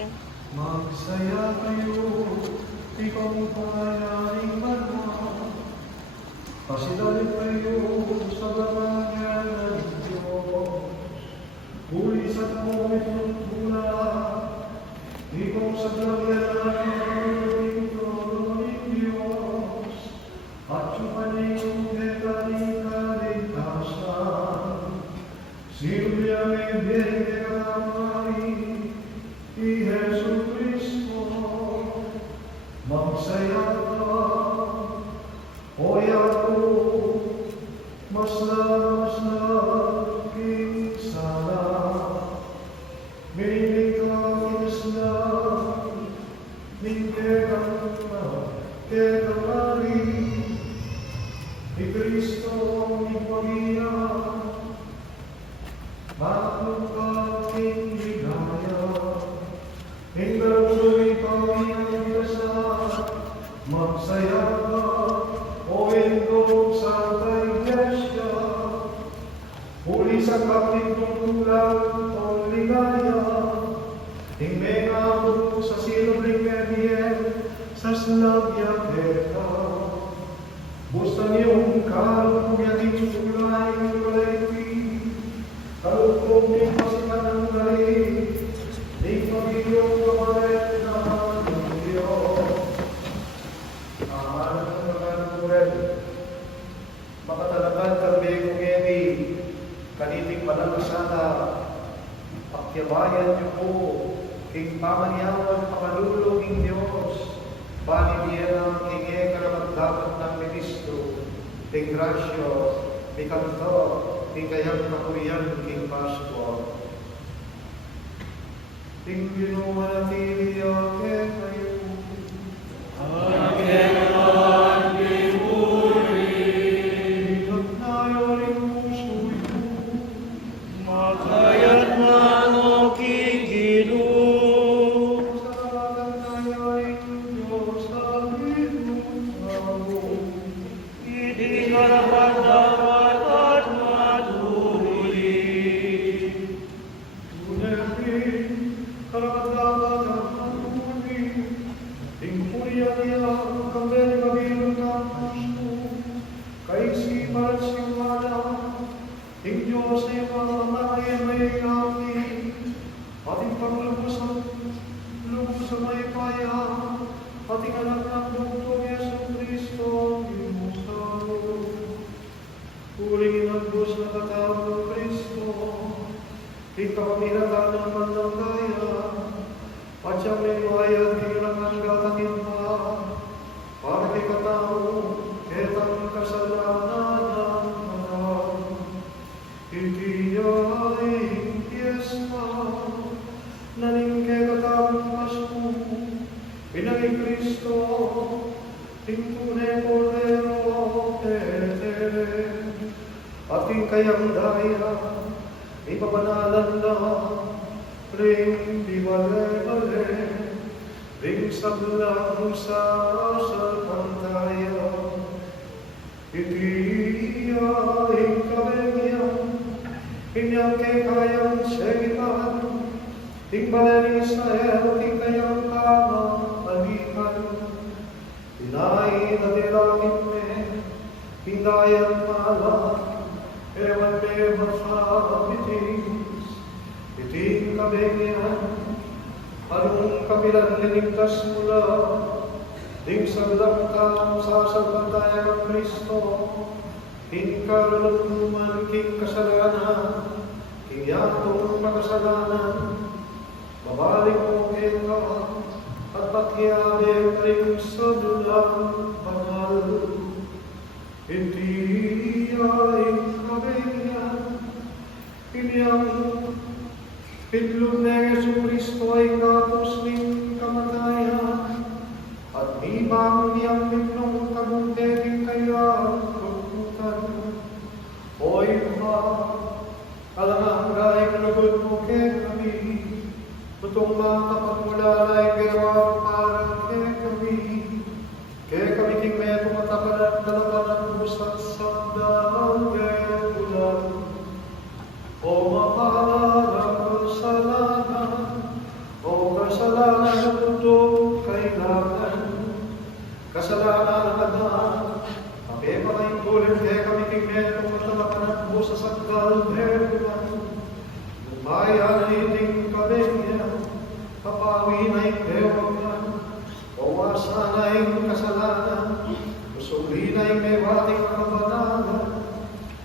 natin. Magsaya kayo, ikaw ang pangayaring banal. Pasidalin kayo sa banal ng Diyos. Bulisan mo itong tula, ikaw sa gloria ng Diyos. At yung kanyang kaligtasan, Silvia may biyay katamay, I Jesu Cristo, magsaya ka, o ako, mas naging sana. Minilig ka isla, kekari, ni Cristo ni Maria, bakit ka aking ligaya? Hinggang tuloy kami ang dasal, magsaya ka, o indong Santa Iglesia. Huli sa kapit tungtulang o ligaya, hingga mo sa silubring medien, sa Slavia Beta. Busta niyong kalong yating tulay ng kalaipi, kalupong ng pasipan ng galing, di pag-iyong kamaret na ng Diyos. Ang mga makatalagan karbe kong emi, kaniting panangasala, pakyabayan niyo po, king pamanyawan pakalulong ng Diyos, panibiyang kinge karamagdapat ng Ministro, king grasyo, king kanto, king kayang makuriyan, king Pasko. King binumanatili ang kayo. Amen. Kayang daya, ipapanalan na, ring di bale-bale, ring sablang sa pantaya. Itiyaing kabengyan, inyang kayang segitan, ting balen Israel, ting kayang tamang alikan. Inay na dilangit me, hindayan malang, ewan me masabitis, iting kabengyan, anong kabilang linigtas mula, ding saglang kam sa salpantaya ng Kristo, hinkaruluman king kasalanan, king yatong makasalanan, babalik mo kaya at pakyari ka rin sa dulang banal. Hindi ay kabengyan, inyang itlog na Yesu Cristo ay kapos ng kamatayan, at ibang niyang itlog kabuteking kaya kabutan. Oy ma, alang ay kanagod mo kay kami, butong makapagmula ay gawa parang kay kami. Kaya kami king may tumatapalan dalapan ng busat sa daan kaya bulan. O mapalarang kasalanan, o kasalanan ng mundo kailangan, kasalanan ng anak, kami pakaintulin kaya kami kingmetong matalapanan mo sa sakal Herman. Lumaya na iting kami niya, kapawi na ipewang bawasan na yung kasalanan, usuli na yung may wating kabanalan,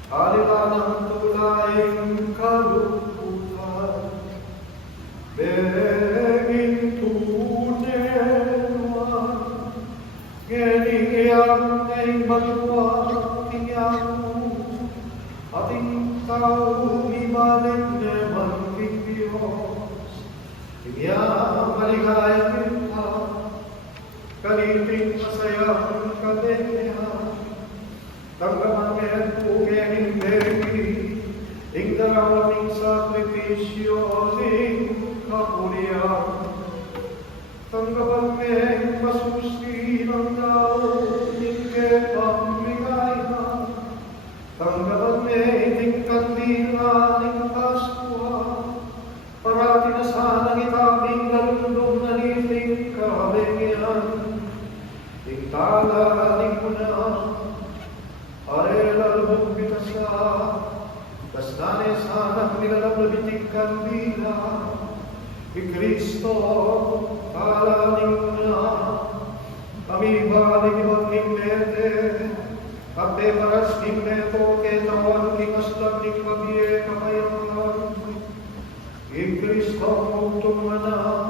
alila ng tulaing kalungkutan. Begin tunewa, ngeningiyang ay magwag tiyamu, ating tao ibalik naman ng Diyos. Iyang maligayang kita, kaliting masayang kadenya, tanggaman ngayon po ngayon beri, ing darawaming sakripisyo ning kapulian. Tanggapan ngayon masusi ng tao, ning kepang ligaya. Tanggapan ngayon ing kandila ning Paskwa, parati na sanang itabing nalundong na niling kabengyan. Tingtalaning mo na, arelalubog bitasa, tas nanay sanang nilalablabiting kandila. I Kristo, talaning mo na, kami balik ibang himete, ate paras himneto, ketawan kingaslang ning mabie kapayangan. I Kristo, mugtong na